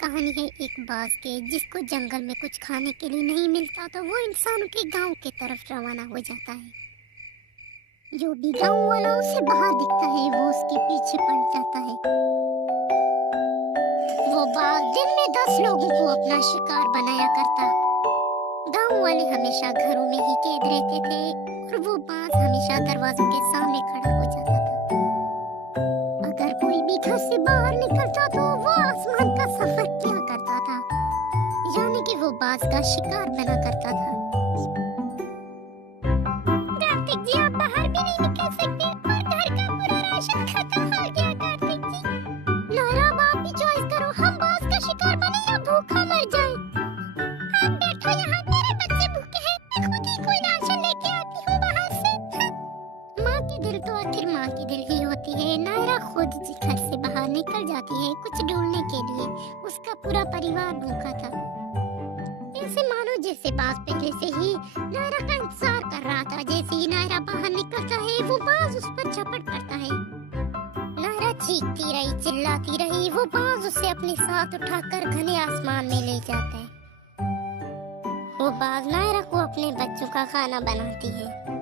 कहानी है एक बाघ के जिसको जंगल में कुछ खाने के लिए नहीं मिलता तो वो इंसानों के गांव के तरफ रवाना हो जाता है। जो भी गांव वाला उसे बाहर दिखता है वो उसके पीछे पड़ जाता है। वो बाघ दिन में 10 लोगों को अपना शिकार बनाया करता। गांव वाले हमेशा घरों में ही कैद रहते थे और वो बाघ हमेशा दरवाजों के सामने खड़ा हो जाता था। अगर कोई भी घर से बाहर निकलता तो वो आसमान का सफर किया करता था, यानी कि वो बाज का शिकार बना करता था। कार्तिक जी, आप बाहर भी नहीं निकल सकते और घर का पूरा राशन खत्म हो गया। कार्तिक जी, नायरा, आप भी चॉइस करो, हम बाज का शिकार बने या भूखा मर जाए। आप बैठो यहाँ, मेरे बच्चे भूखे हैं, मैं खुद ही कोई राशन लेके आती हूँ बाहर से। माँ की दिल तो आखिर माँ की दिल ही होती है। नायरा खुद घर से बाहर निकल जाती है कुछ ढूंढने के लिए। उसका पूरा परिवार भूखा था। ऐसे मानो जैसे बाज पहले से ही नायरा का इंतजार कर रहा था। जैसे ही नायरा बाहर निकलता है वो बाज उस पर झपट पड़ता है। नायरा चीखती रही, चिल्लाती रही, वो बाज उसे अपने साथ उठाकर घने आसमान में ले जाता है। वो बाज नायरा को अपने बच्चों का खाना बनाती है।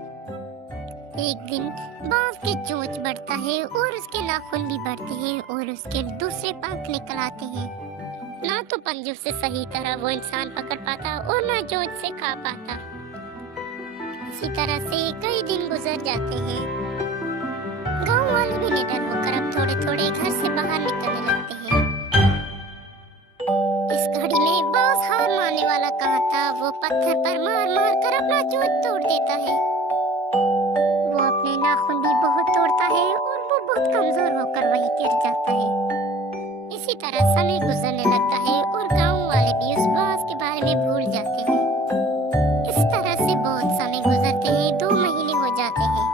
एक दिन बाज के चोंच बढ़ता है और उसके नाखून भी बढ़ते हैं और उसके दूसरे पंख निकल आते हैं। ना तो पंजों से सही तरह वो इंसान पकड़ पाता और ना चोंच से खा पाता। इसी तरह से कई दिन गुजर जाते हैं। गांव वाले भी निडर होकर अब थोड़े थोड़े घर से बाहर निकलने लगते हैं। इस घड़ी में बाज हार मानने वाला कहाँ था। वो पत्थर पर मार मार कर अपना चोंच तोड़ देता है। वो अपने नाखून भी बहुत तोड़ता है और वो बहुत कमजोर होकर वहीं गिर जाता है। इसी तरह समय गुजरने लगता है और गांव वाले भी उस बाज के बारे में भूल जाते हैं। इस तरह से बहुत समय गुजरते हैं। 2 महीने हो जाते हैं।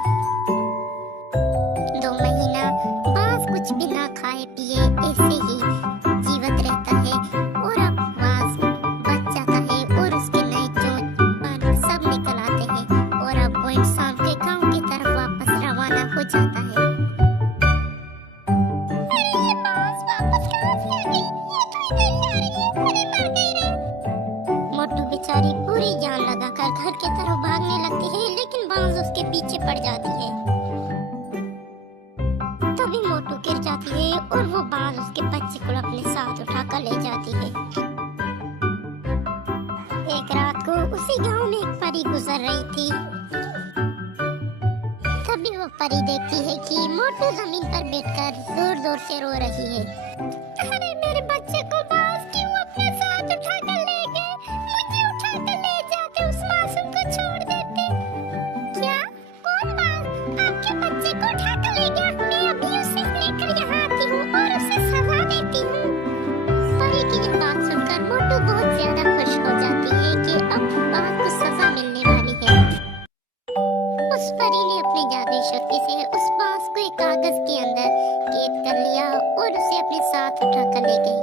2 महीना बाज कुछ बिना खाए पिए ऐसे ही जीवित रहता है और अब बाज बच जाता है और उसके नए चोंच पर सब निकल आते हैं और अब वो इंसान के गांव की तरफ वापस रवाना हो जाता है। अरे ये बाज वापस कहाँ से आ गई? ये तो इधर ही आ रही है। अरे मर गई रे। मोटू बेचारी पूरी जान लगाकर घर की तरफ भागने लगती है लेकिन बाज उसके पीछे पड़ जाती है। तभी मोटू गिर जाती है और वो बाज उसके बच्चे को अपने साथ उठाकर ले जाती है। एक रात को उसी गांव में एक परी गुजर रही थी। तभी वो परी देखती है कि मोटू जमीन पर बैठकर जोर जोर से रो रही है। अरे मेरे बच्चे को बाज क्यों अपने साथ उठाकर ले गए? मुझे उठाकर ले जाते, उस मासूम को छोड़ देते। क्या? कौन बाज? आपके बच्चे को उठाकर ले गया? मैं अभी उसे लेकर यहाँ आती हूँ और उसे सजा देती हूँ। परी की ये बात सुनकर मोटू बहुत ज्यादा खुश हो जाती है कि अब बाज को सजा मिलने वाली है। उस परी ने अपनी जादुई शक्ति से उस बाज को एक कागज के अंदर कैद कर लिया और उसे अपने साथ उठाकर ले गई।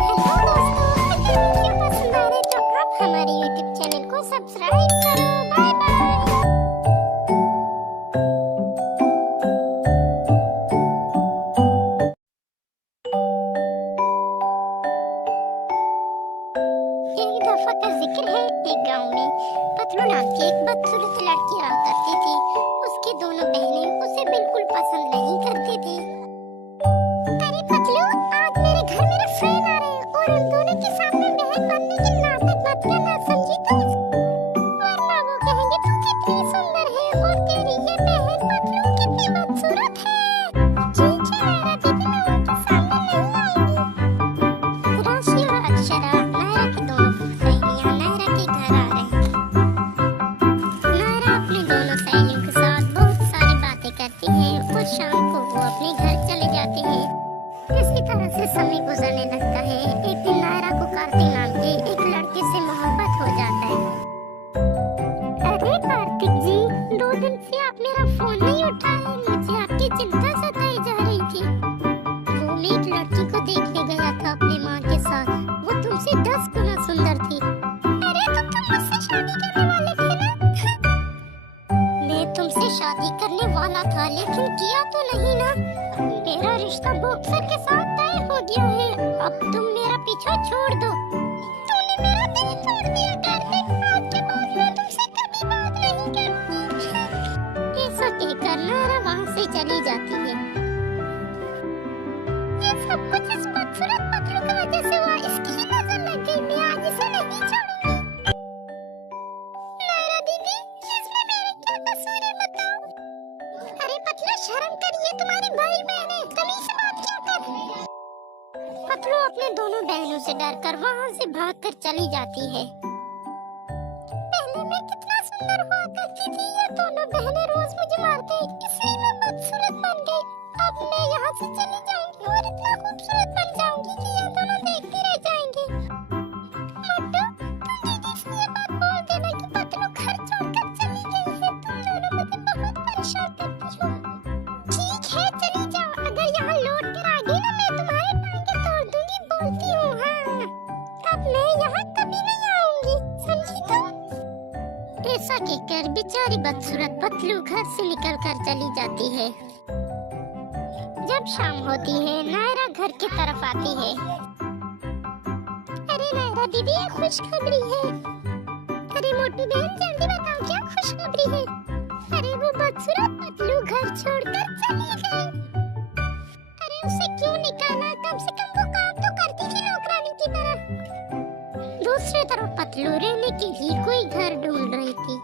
हेलो दोस्तों, अगर वीडियो पसंद आ रहे तो आप हमारे YouTube चैनल को सब्सक्राइब करो। Bye bye. एक दफा का जिक्र है, एक गांव में पतलू नाम की एक बदसूरत लड़की रहा करती थी। उसकी दोनों बहनें उसे बिल्कुल पसंद नहीं करती थी। अरे पतलू, आज मेरे घर मेरे फ्रेंड आ रहे हैं और उन दोनों के सामने बहन बनने की नाटक मत करना, समझी तुम? वरना वो कहेंगे तू कितनी सुंदर है और तेरी ये बहन पतलू कितनी बदसूरत है। ठीक है नायरा दीदी, मैं उनके सामने नहीं आऊंगी। राशि और अक्षरा, नायरा की दोनों सहेलियां नायरा के घर आ रही हैं। नायरा अपने दोनों सहेलियों के साथ बहुत सारी बातें करती है और शाम को वो अपने घर चले जाते हैं। इसी तरह से समय गुजरने लगता है। एक दिन नायरा को कार्तिक नाम के एक लड़के से मोहब्बत हो जाता है। अरे कार्तिक जी, 2 दिन से आप मेरा फोन नहीं उठाए, मुझे आपकी चिंता सताई जा रही थी। वो मैं एक लड़की को देखने गया था अपनी माँ के साथ। वो तुमसे 10 गुना सुंदर थी। अरे तुम मुझसे शादी करने वाले थे ना? मैं तुमसे शादी करने वाला था लेकिन किया तो नहीं ना। मेरा रिश्ता बॉक्सर के साथ तय हो गया है। अब तुम मेरा पीछा छोड़ दो। तूने मेरा दिल तोड़ दिया कार्तिक, आज के बाद मैं तुमसे कभी बात नहीं करूंगी। ऐसा कहकर नायरा वहाँ से चली जाती है। ये सब कुछ इस बदसूरत पतलू की वजह से हुआ, इसकी ही नजर लग गई, मैं आज इसे नहीं छोड़ूंगी। नायरा दीदी, इसमें मेरी क्या कसूर है बताओ? अरे पतलू शर्म करिए, तुम्हारी भाई बहन है, तमीज से बात क्या कर। पतलू अपने दोनों बहनों से डरकर वहाँ से भागकर चली जाती है। पहले मैं कितना सुंदर हुआ करती थी, ये दोनों बहनें रोज मुझे मारते, इसलिए मैं बदसूरत बन गई। अब मैं यहाँ से चली जाऊंगी और इतना खूबसूरत बन जाऊंगी कि ये दोनों देखते रह जाएंगे। मोटू, तुम दीदी से ये बात बोल देना कि पतलू घर छोड़कर चली गई है, तुम दोनों मुझे बहुत परेशान करती हो। ठीक है, चली जाओ, अगर यहाँ लौट कर आ गई ना मैं तुम्हारे टांगे तोड़ दूंगी, बोलती हूँ। हाँ, अब मैं यहाँ कभी नहीं आऊंगी, समझी तुम? ऐसा कहकर बेचारी बदसूरत पतलू घर से निकलकर चली जाती है। जब शाम होती है, नायरा घर की तरफ आती है। अरे नायरा दीदी, ये खुशखबरी है। अरे मोटू बहन, जल्दी बताओ क्या खुशखबरी है? अरे वो बदसूरत पतलू घर छोड़कर चली गई। अरे उसे क्यों निकाला? कम से कम वो काम तो करती थी नौकरानी की तरह। दूसरी तरफ पतलू रहने के लिए कोई घर ढूंढ रही थी।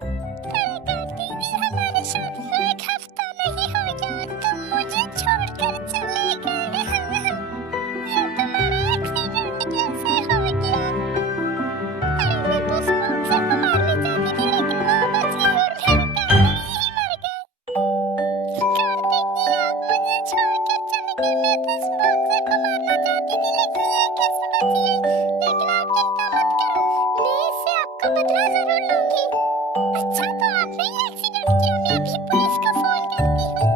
अरे कार्तिक दी, हमारी शादी को एक हफ्ता नहीं हो गया, तुम मुझे छोड़कर चले गए। ये तुम्हारा एक्सीडेंट कैसे हो गया? अरे मैं तो उस बॉक्सर को मारने चाहती थी, लेकिन वो बच गया और घर पे ही मर गए। कार्तिक दी, आप मुझे छोड़कर चले गए, मैं तो उस बॉक्सर को मारना चाहती थी, लेकिन ये कैसे बच गई? लेकिन आप चिंता मत करो, मैं इससे आपका बदला जरूर लूंगी। अच्छा, तो आपने ये एक्सीडेंट किया, मैं अभी पुलिस को फोन करती हूँ।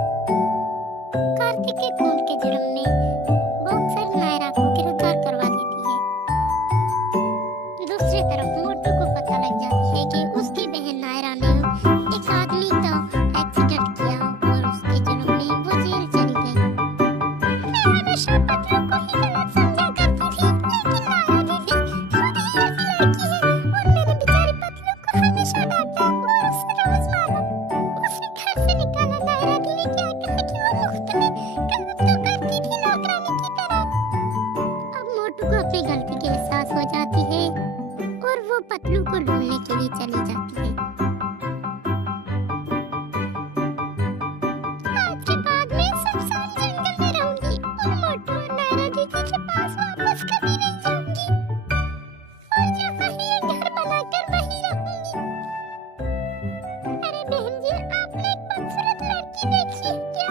कार्तिक के खून के जुर्म में बॉक्सर नायरा को गिरफ्तार करवा देती है। दूसरी तरफ मोटू को पता लग जाती है कि उसकी बहन नायरा ने एक आदमी का एक्सीडेंट किया और उसके जुर्म में वो जेल चली गई। मैं हमेशा पतलू को ही गलत समझा करती थी, लेकिन नायरा दीदी खुद ही ऐसी लड़की है और मैंने बेचारी पतलू को हमेशा डांटा और उसे रोज मारा, उसे घर से निकाला। नायरा दी ने क्या कहा कि वो मुफ्त में काम तो करती थी नौकरानी की तरह। अब मोटू को अपनी गलती की एहसास हो जाती है और वो पतलू को ढूंढने के लिए चली जाती है। आज के बाद मैं सब साल जंगल में रहूंगी और मोटू और नायरा दीदी के पास वापस कभी नहीं जाऊंगी और यहाँ ही एक घर बनाकर वहीं रहूंगी। अरे बहन जी, आपने एक बदसूरत लड़की देखी है क्या?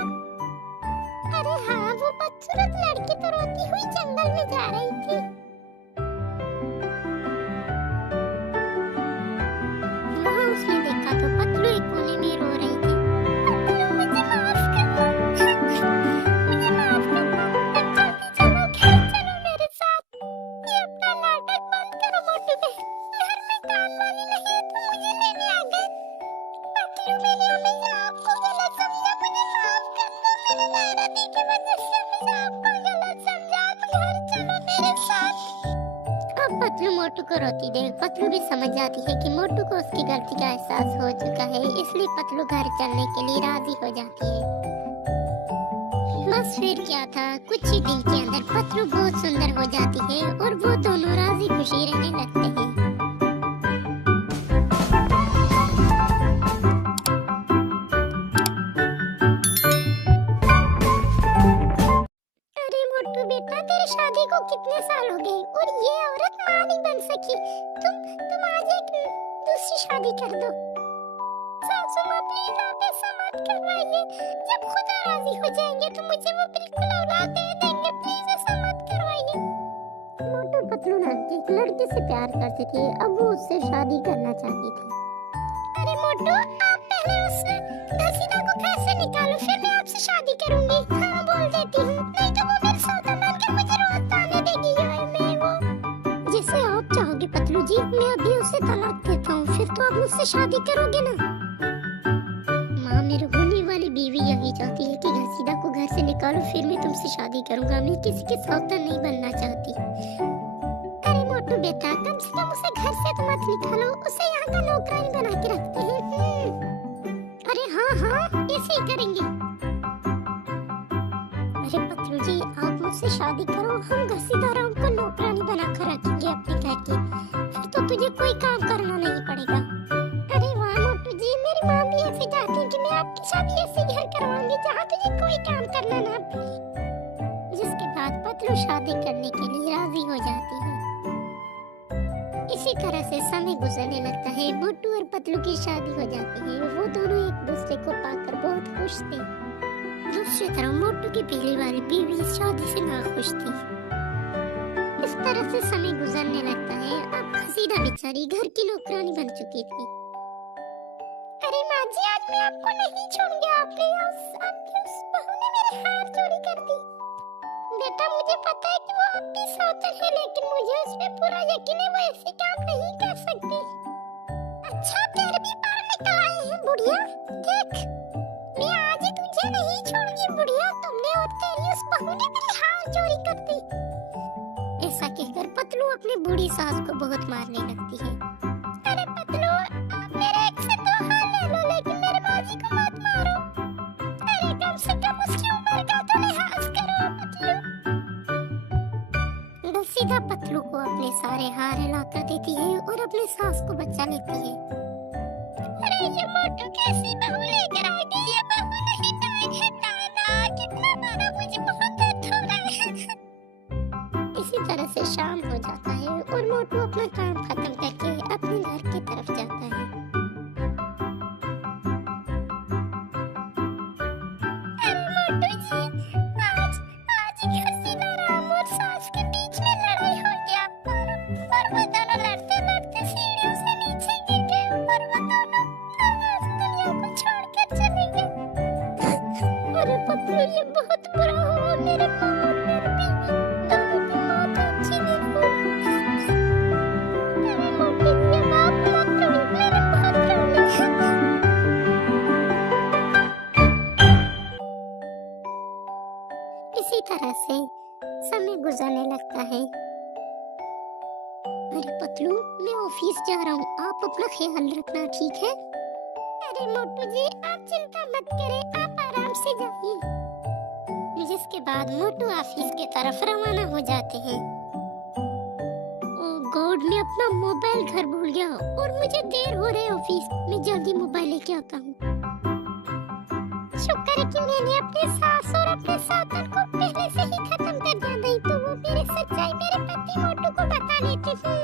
अरे हाँ, वो बदसूरत लड़की तो रोती हुई जंगल में जा रही थी। वहाँ उसने देखा तो पतलू एक कोने में रो रही थी। पतलू, मुझे माफ कर दो, मुझे माफ कर दो, अब जल्दी चलो, घर चलो मेरे साथ। ये अपना नाटक बंद करो मोटू बहन, घर में काम वाली नहीं है तो मुझे लेने आ गए। पतलू, मैंने हमेशा आपको गलत समझा, मुझे माफ कर दो, मेरी नायरा दी की वजह से हमेशा आपको गलत समझा, आप घर चलो मेरे साथ। अब पतलू मोटू को रोती देख पतलू भी समझ जाती है कि मोटू को उसकी गलती का एहसास हो चुका है, इसलिए पतलू घर चलने के लिए राजी हो जाती है। बस फिर क्या था, कुछ ही दिन के अंदर पतलू बहुत सुंदर हो जाती है और वो दोनों राजी खुशी रहने लगते हैं। अरे मोटू बेटा, तेरी शादी को कितने साल हो गए और ये औरत माँ नहीं बन सकी। तुम आज एक दूसरी शादी कर दो। सासू माँ, प्लीज आप ऐसा मत करवाइए, जब खुदा राजी हो जाएंगे तो मुझे वो बिल्कुल औलाद दे देंगे, प्लीज ऐसा मत करवाइए। मोटू पतलू एक लड़के से प्यार करती थी, अब वो उससे शादी करना चाहती थी। अरे मोटू, आप पहले उस घसीटा को घर से निकालो, फिर मैं आपसे शादी करूंगी। हाँ, बोल देती हूँ, नहीं तो वो मेरे सौदा मानकर मुझे रोज ताने देगी। मैं वो जैसे आप चाहोगे पतलू जी, मैं अभी उसे तलाक देता हूँ, फिर तो आप मुझसे शादी करोगे ना? माँ, मेरी होने वाली बीवी यही चाहती है कि घसीटा को घर से निकालो, फिर मैं तुमसे शादी करूंगा, मैं किसी की सौतन नहीं बनना चाहती। अरे मोटू बेटा, कम से कम उसे घर से तो मत निकालो, उसे यहाँ का नौकरानी बना के रखते हैं। अरे हाँ, ऐसे ही करेंगे। अरे पतलू जी, आप मुझसे शादी करो, हम घसीदारों को नौकरानी बनाकर रखेंगे अपने घर की, फिर तो तुझे कोई काम करना नहीं पड़ेगा। अरे वाह मोटू जी, मेरी माँ भी ऐसे चाहती है कि मैं आपकी शादी ऐसे घर करवाऊंगी जहाँ तुझे कोई काम करना ना पड़े। जिसके बाद पतलू शादी करने के लिए राजी हो जाती है। इसी तरह से समय गुजरने लगता है। मोटू और पतलू की शादी हो जाती है। वो दोनों एक दूसरे को पाकर बहुत खुश थे। दूसरी तरफ मोटू की पहली वाली बीवी इस शादी से नाखुश थी। इस तरह से समय गुजरने लगता है। अब हसीना बेचारी घर की नौकरानी बन चुकी थी। अरे माँ जी, आज मैं आपको नहीं छोड़ूंगी। आपकी उस बहू ने मेरे हार चोरी कर दी। बेटा, मुझे पता है कि वो आपकी सौतन है, लेकिन मुझे उस पे पूरा यकीन है, वो ऐसे काम नहीं कर सकती। अच्छा, तेरे भी बाल निकल आए हैं बुढ़िया। देख, मैं आज तुझे नहीं छोड़ूंगी बुढ़िया। तुमने और तेरी उस बहू ने मेरी हार चोरी कर दी। ऐसा कहकर पतलू अपनी बूढ़ी सास को बहुत मारने लगती है। अरे पतलू, आप मेरे एक से तो हार ले लो, लेकिन मेरे माजी को मत मारो। अरे कम से कम उसकी उम्र का तो लिहाज करो पतलू। सीधा पतलू को अपने सारे हार हिलाकर देती है और अपने सास को बचा लेती है। अरे ये मोटू कैसी बहू लेकर आ गई? ये बहू नहीं, टांग है नाना। कितना मारा, मुझे बहुत दर्द हो रहा है। इसी तरह से शाम हो जाता है और मोटू अपना काम खत्म करके अपने घर की तरफ जाता है। अरे मोटू जी, आज हसीना राम और सास के बीच में लड़ाई हो गया और वो दोनों लड़ते लड़ते सीढ़ियों से नीचे गिर गए और वो दोनों आज दुनिया को छोड़कर चले गए। अरे पतलू, ये बहुत बुरा हुआ। मेरे माँ और मेरी बीवी दोनों की मौत अच्छी नहीं हुई। अरे मोटू जी, अब आप मत रोइए, मैंने बहुत रो लिया। इसी तरह से समय गुजरने लगता है। अरे पतलू, मैं ऑफिस जा रहा हूँ, आप अपना ख्याल रखना, ठीक है? अरे मोटू जी, आप चिंता मत करें, आप आराम से जाइए। जिसके बाद मोटू ऑफिस की तरफ रवाना हो जाते हैं। ओह गॉड, मैं अपना मोबाइल घर भूल गया और मुझे देर हो रही है ऑफिस। मैं जल्दी मोबाइल लेके आता हूँ। शुक्र है कि मैंने अपने सास और अपने सौतन को पहले से ही खत्म कर दिया, नहीं तो वो मेरी सच्चाई मेरे पति मोटू को बता देते थे।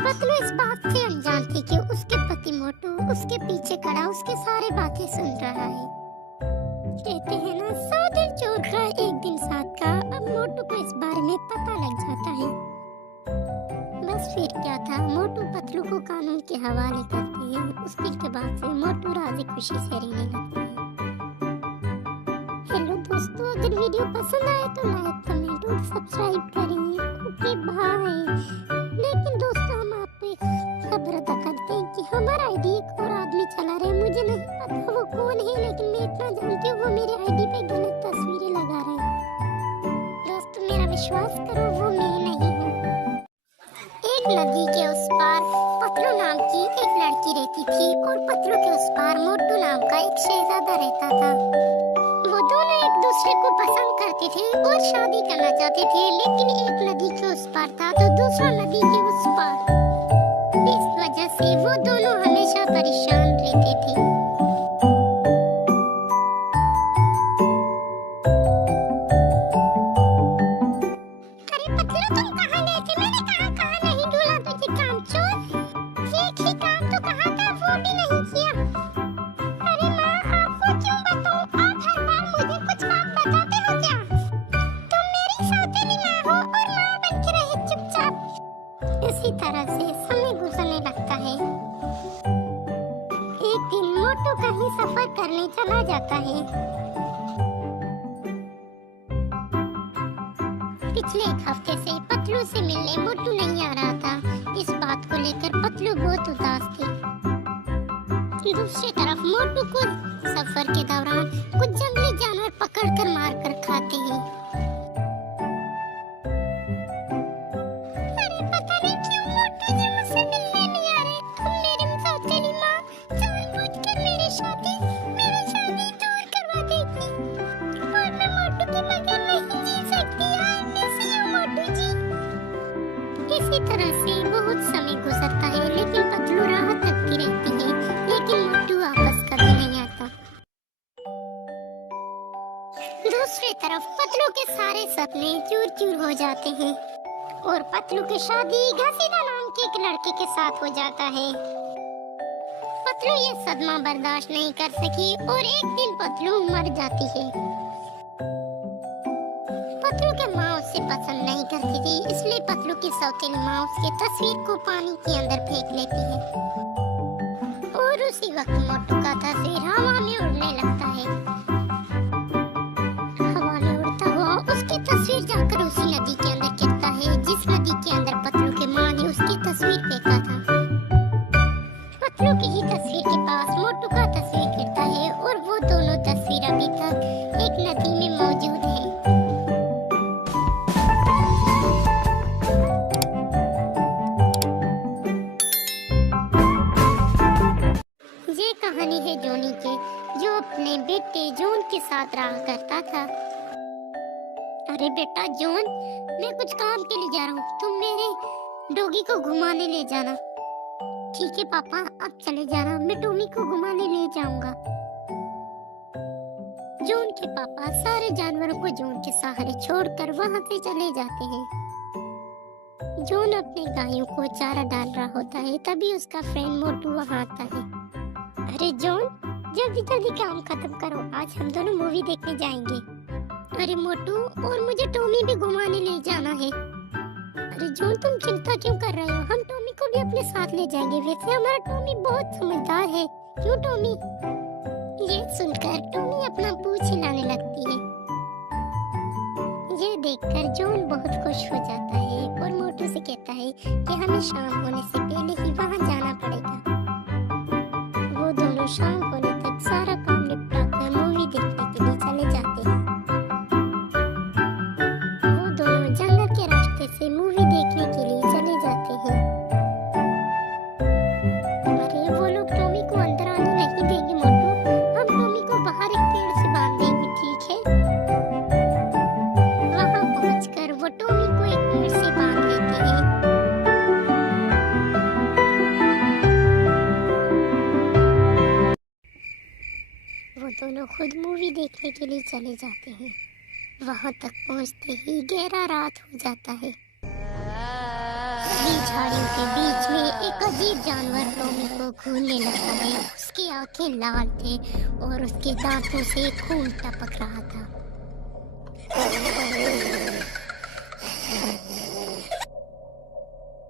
पतलू इस बात से अनजान थी कि उसके पति मोटू उसके पीछे खड़ा उसके सारे बातें सुन रहा है। कहते हैं ना, 100 दिन चोर का एक दिन साथ का। अब मोटू को इस बारे में पता लग जाता है। बस फिर क्या था, मोटू पतलू को कानून के हवाले करती है। उसके बाद से मोटू राजी खुशी से रहने लगता है। हेलो दोस्तों, अगर वीडियो पसंद आए तो लाइक, कमेंट और सब्सक्राइब करें। Okay bye. लेकिन दोस्तों, हम आपको एक खबर अदा करते हैं कि हमारा आईडी एक और आदमी चला रहा है। मुझे नहीं पता वो कौन है, लेकिन मैं इतना जानती हूँ, वो मेरे आईडी पे गलत तस्वीरें लगा रहा है। दोस्तों, मेरा विश्वास करो, वो मैं नहीं हूँ। एक नदी के उस पार पतलू नाम की एक लड़की रहती थी और पतलू के उस पार मोटू नाम का एक शहजादा रहता था। वो दोनों एक दूसरे को पसंद करते थे और शादी करना चाहते थे, लेकिन एक नदी के उस पार था तो दूसरा नदी के उस पार। इस वजह से वो दोनों हमेशा परेशान रहते थे। अरे पतलू, तुम कहाँ गए थे? मैंने कहाँ नहीं ढूंढा तुझे, कामचोर। एक ही काम तो कहा था, वो भी नहीं किया। अरे माँ, आपको क्यों बताऊं? आप हर बार मुझे कुछ बात बताते हो क्या? तुम मेरी सौतेली माँ हो और माँ बन के रहे चुपचाप। इसी तरह से समय गुजरने लगता है। एक दिन मोटू कहीं सफर करने चला जाता है। पिछले एक हफ्ते से पतलू से मिलने मोटू नहीं आ रहा था। इस बात को लेकर पतलू बहुत उदास थी। दूसरी तरफ मोटू को सफर के दौरान कुछ जंगली जानवर पकड़कर मारकर खाते हैं। इसी तरह से बहुत समय गुजरता है, लेकिन पतलू राह तकती रहती है, लेकिन मोटू वापस कभी नहीं आता। दूसरी तरफ पतलू के सारे सपने चूर चूर हो जाते हैं और पतलू की शादी घसीटा नाम के एक लड़के के साथ हो जाता है। पतलू ये सदमा बर्दाश्त नहीं कर सकी और एक दिन पतलू मर जाती है। पतलू के माँ उसे पसंद नहीं करती थी, इसलिए पतलू की सौतेली माँ उसकी तस्वीर को पानी के अंदर फेंक लेती है और उसी वक्त मोटू का तस्वीर हवा में उड़ने लगता है। हवा में उड़ता हुआ उसकी तस्वीर जाकर उसी नदी के अंदर गिरता है, जिस नदी के अंदर पतलू के माँ ने उसकी तस्वीर फेंका था। पतलू की ही तस्वीर के पास मोटू का तस्वीर गिरता है और वो दोनों तस्वीर अभी तक एक नदी में मौजूद है। ये कहानी है जोनी के, जो अपने बेटे जॉन के साथ रहा करता था। अरे बेटा जॉन, मैं कुछ काम के लिए जा रहा हूँ, तुम मेरे डॉगी को घुमाने ले जाना। ठीक है पापा, अब चले जाना, मैं टॉमी को घुमाने ले जाऊंगा। जॉन के पापा सारे जानवरों को जॉन के सहारे छोड़कर वहां से चले जाते हैं। जॉन अपने गायों को चारा डाल रहा होता है, तभी उसका फ्रेंड मोटू वहां आता है। अरे जॉन, जल्दी जल्दी काम खत्म करो, आज हम दोनों मूवी देखने जाएंगे। अरे मोटू, और मुझे टॉमी भी घुमाने ले जाना है। अरे जॉन, तुम चिंता क्यों कर रहे हो, हम टॉमी को भी अपने साथ ले जाएंगे। वैसे हमारा टॉमी बहुत समझदार है, क्यों टॉमी? ये सुनकर टॉमी अपना पूंछ हिलाने लगती है। ये देखकर जॉन बहुत खुश हो जाता है और मोटू से कहता है कि हमें शाम होने से पहले ही वहां जाना पड़ेगा। वो दोनों शाम होने तक सारा काम निपटा कर मूवी देखने के लिए चले जाते हैं। वो दोनों जंगल के रास्ते से मूवी देखने के लिए चले जाते हैं। अरे वो लोग टॉमी को अंदर आने नहीं देंगे मोटू, हम टॉमी को बाहर एक पेड़ से बांध देंगे, ठीक है? वहां पहुंचकर वो टॉमी को एक पेड़ से बांध लेते हैं। वो दोनों खुद मूवी देखने के लिए चले जाते हैं। वहां तक पहुंचते ही गहरा रात हो जाता है। झाड़ियों के बीच में एक अजीब जानवर टॉमी को घूरने लगता है। उसकी आंखें लाल थे और उसके दांतों से खून टपक रहा था।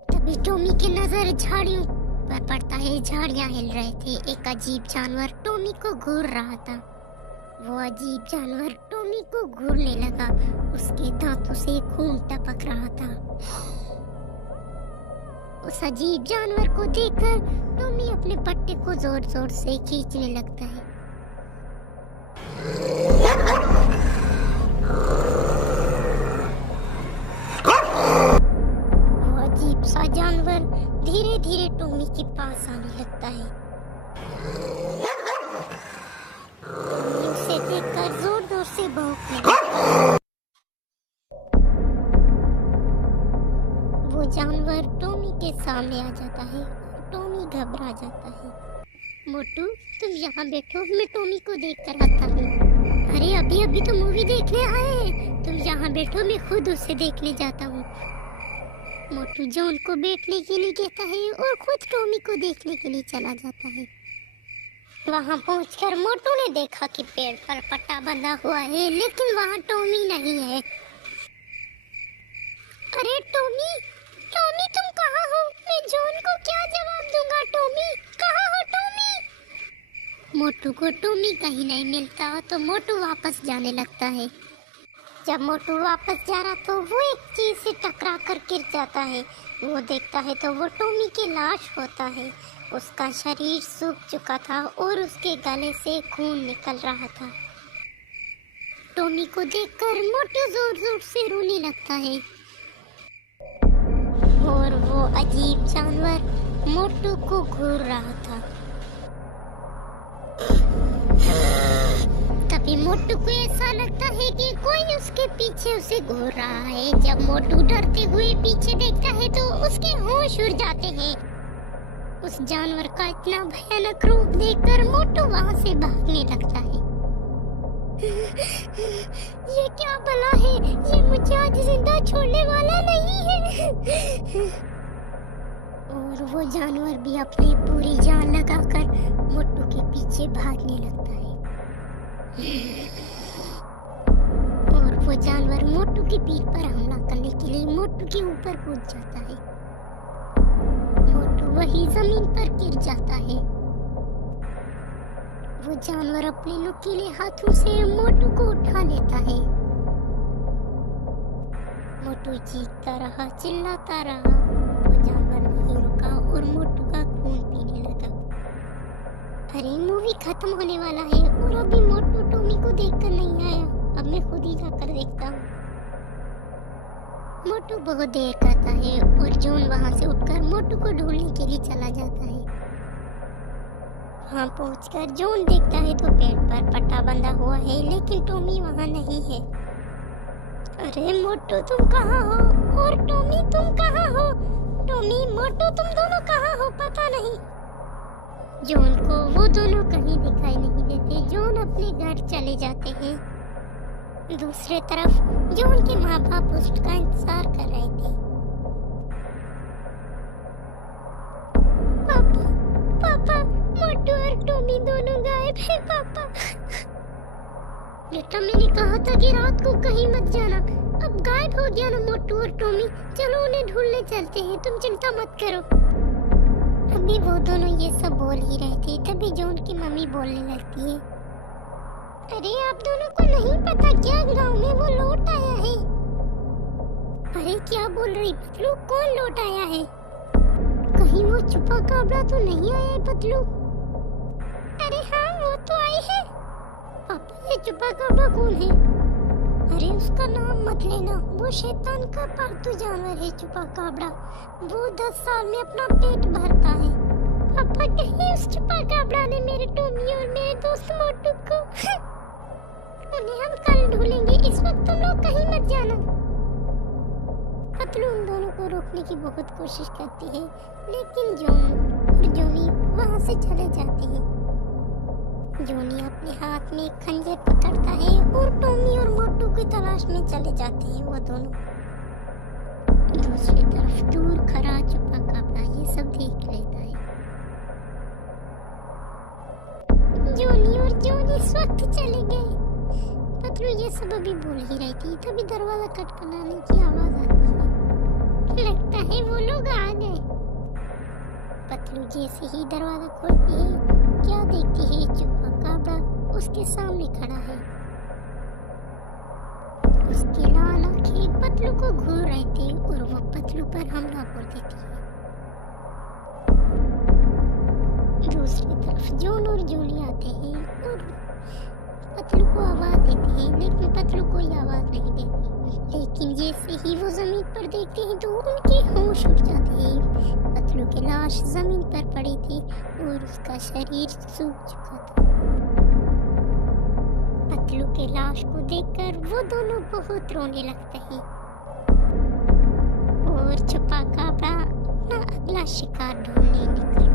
तभी टॉमी की नजर झाड़ियों पर पड़ता है। झाड़ियां हिल रहे थे। एक अजीब जानवर टॉमी को घूर रहा था। वो अजीब जानवर टॉमी को घूरने लगा। उसके दांतों से खून टपक रहा था। उस अजीब जानवर को देखकर टॉमी अपने पट्टे को जोर जोर से खींचने लगता है। वो अजीब सा जानवर धीरे धीरे टॉमी के पास आने लगता है। टॉमी उसे देखकर जोर जोर से भौंकने लगता है। वो जानवर टॉमी के सामने आ जाता है। टॉमी घबरा जाता है। मोटू, तुम यहाँ बैठो, मैं टॉमी को देख कर आता हूँ। अरे अभी अभी तो मूवी देखने आए हैं, तुम यहाँ बैठो, मैं खुद उसे देखने जाता हूँ। मोटू जॉन को बैठने के लिए कहता है और खुद टॉमी को देखने के लिए चला जाता है। वहाँ पहुँचकर मोटू ने देखा कि पेड़ पर पट्टा बंधा हुआ है, लेकिन वहाँ टॉमी नहीं है। अरे टॉमी, टॉमी तुम कहाँ हो? मैं जॉन को क्या जवाब दूंगा? टॉमी कहाँ हो? टॉमी। मोटू को टॉमी कहीं नहीं मिलता तो मोटू वापस जाने लगता है। जब मोटू वापस जा रहा तो वो एक चीज से टकरा कर गिर जाता है। वो देखता है तो वो टॉमी की लाश होता है। उसका शरीर सूख चुका था और उसके गले से खून निकल रहा था। टॉमी को देखकर मोटू जोर जोर से रोने लगता है और वो अजीब जानवर मोटू को घूर रहा था। तभी मोटू को ऐसा लगता है कि कोई उसके पीछे उसे घूर रहा है। जब मोटू डरते हुए पीछे देखता है तो उसके होश उड़ जाते हैं। उस जानवर का इतना भयानक रूप देखकर मोटू वहां से भागने लगता है। ये क्या भला है, ये मुझे आज जिंदा छोड़ने वाला नहीं है। और वो जानवर भी अपनी पूरी जान लगाकर मोटू के पीछे भागने लगता है। और वो जानवर मोटू की पीठ पर हमला करने के लिए मोटू के ऊपर कूद जाता है। मोटू वही जमीन पर गिर जाता है। वो जानवर अपने नुकीले हाथों से मोटू को उठा लेता है। मोटू चीखता रहा, चिल्लाता रहा। वो जानवर नहीं रुका और मोटू का खून पीने लगा। अरे मूवी खत्म होने वाला है और अभी मोटू टॉमी को देखकर नहीं आया। अब मैं खुद ही जाकर देखता हूँ। मोटू बहुत देर करता है और जॉन वहां से उठकर मोटू को ढूंढने के लिए चला जाता है। वहां पहुंचकर जॉन देखता है तो पेड़ पर पट्टा बंधा हुआ है, लेकिन टॉमी वहां नहीं है। अरे मोटू तुम कहाँ हो और टॉमी तुम कहाँ हो? टॉमी, मोटू तुम दोनों कहाँ हो पता नहीं। जॉन को वो दोनों कहीं दिखाई नहीं देते। जॉन अपने घर चले जाते हैं। दूसरी तरफ जॉन के माँ बाप उसका इंतजार कर रहे थे। पापा, पापा, मोटू और टॉमी दोनों गायब है पापा। बेटा मैंने कहा था कि रात को कहीं मत जाना, अब गायब हो गया ना मोटू और टॉमी। चलो उन्हें ढूंढने चलते हैं, तुम चिंता मत करो। अभी वो दोनों ये सब बोल ही रहे थे तभी जॉन की मम्मी बोलने लगती है। अरे आप दोनों को नहीं पता क्या गांव में वो लौट आया है? अरे क्या बोल रही पतलू, कौन लौट आया है? कहीं वो छुपा काबड़ा तो नहीं आया है पतलू? अरे हाँ वो तो आई है। पापा ये छुपा काबड़ा कौन है? अरे उसका नाम मत लेना, वो शैतान का पालतू जानवर है छुपा काबड़ा। वो 10 साल में अपना पेट भरता है। पापा कहीं उस छुपा काबड़ा ने मेरे टॉमी और मेरे दोस्त मोटू को उन्हें हम कल ढूंढेंगे, इस वक्त तुम लोग कहीं मत जाना। पतलू उन दोनों को रोकने की बहुत कोशिश करती है, लेकिन जॉन और जॉनी वहां से चले जाते हैं। जॉनी अपने हाथ में एक खंजर पकड़ता है और टॉमी और मोटू की तलाश में चले जाते हैं वो दोनों। दूसरी तरफ दूर खड़ा छुपा काबड़ा ये सब देख लेता है। जॉनी और जॉन इस वक्त चले गए। पतलू ये सब अभी बोल ही रही थी तभी दरवाजा खटखटाने की आवाज आती है। लगता है वो लोग आ गए। पतलू जैसे ही दरवाजा खोलती है क्या देखती है, छुपा काबड़ा उसके सामने खड़ा है। उसकी लाल आंखें पतलू को घूर रही थी और वो पतलू पर हमला कर देती है। दूसरी तरफ जॉन और जूली आते हैं और पतलू को आवाज देते हैं, लेकिन पतलू कोई आवाज नहीं देती। लेकिन जैसे ही वो जमीन पर देखते हैं तो उनके होश उड़ जाते हैं। पतलू की लाश जमीन पर पड़ी थी और उसका शरीर सूख चुका था। पतलू के लाश को देखकर वो दोनों बहुत रोने लगते हैं और छुपा काबड़ा अपना अगला शिकार ढूंढने निकल